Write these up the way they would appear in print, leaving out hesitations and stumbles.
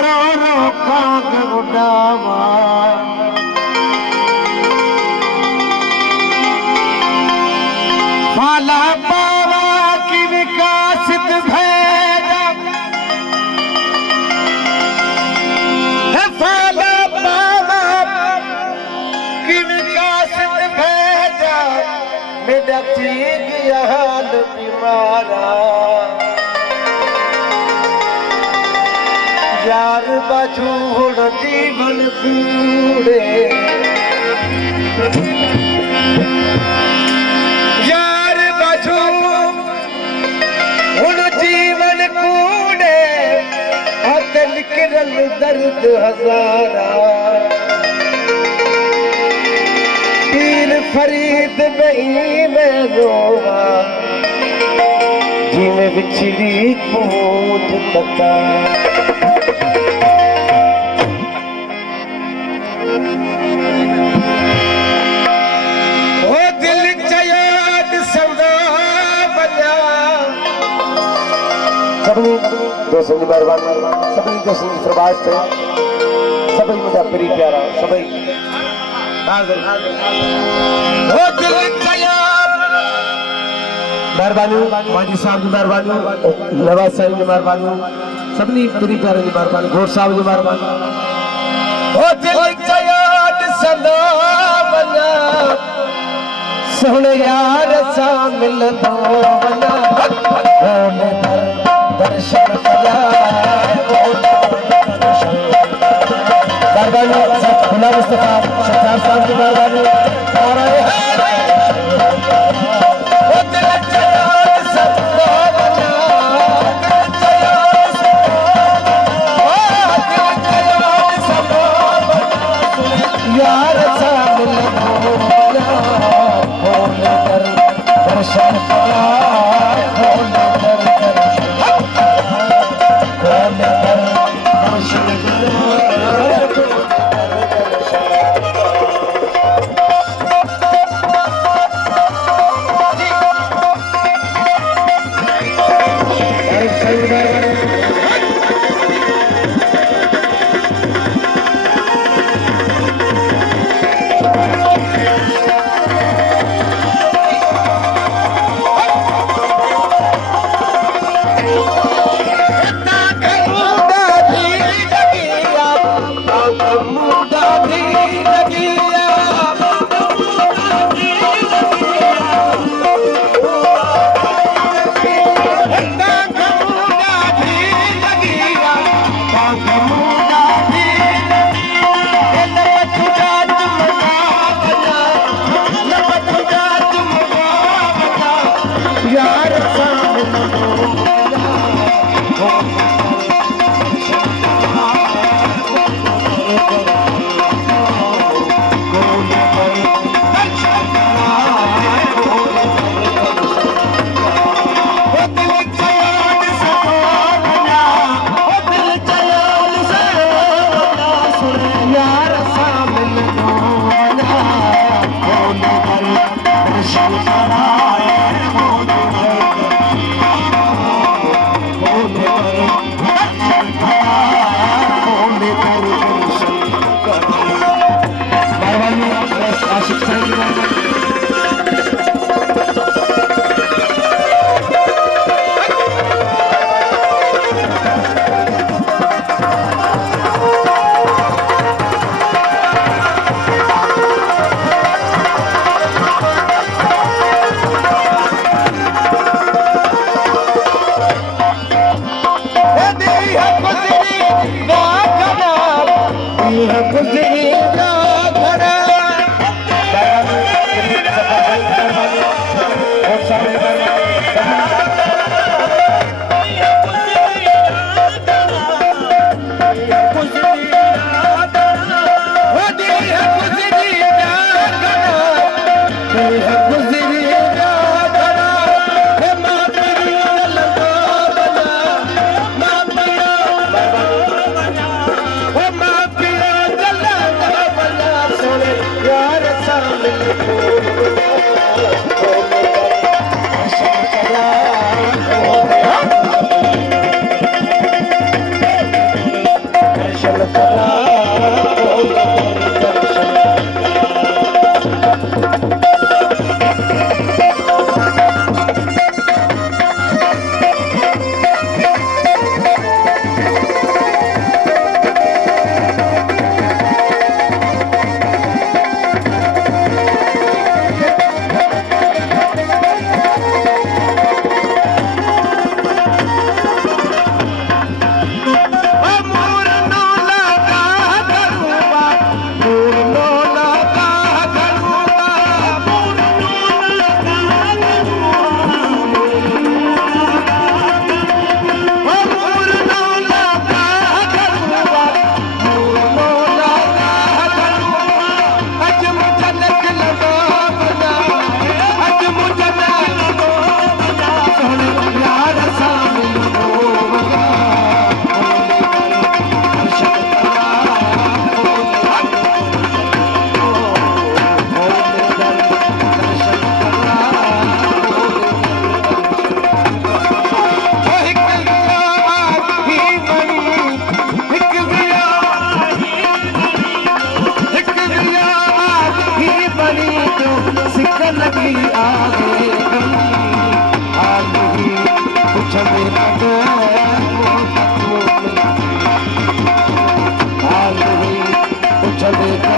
रो रो काग उड़ावा फाला पावा की विकासित भेजा फाला पावा की विकासित भेजा मेरा ठीक हाल बीमारा यार बजूड़ जीवन कूड़े यार बजूड़ जीवन कूड़े दिल किरल दर्द हजारा पीर फरीद बही में रोवा जिमें बिछड़ी कूद पता दोस्तों की मेहरबानी सभी दोस्तों की फरमाइश थे सभी मुझे प्री प्यारा सभी मेहरबानी माजी साहब की मेहरबानी नवाज साहब की मेहरबानी सभी प्री प्यारे की मेहरबानी घोड़ साहब की मेहरबानी सोने यार सा मिल दो दर्शन खुला मुस्तफा सत्तार साहब की मेहरबानी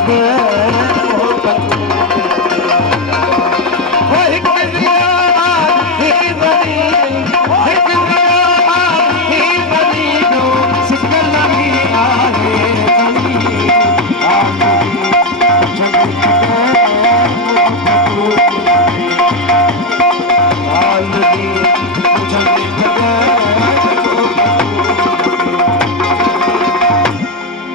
दे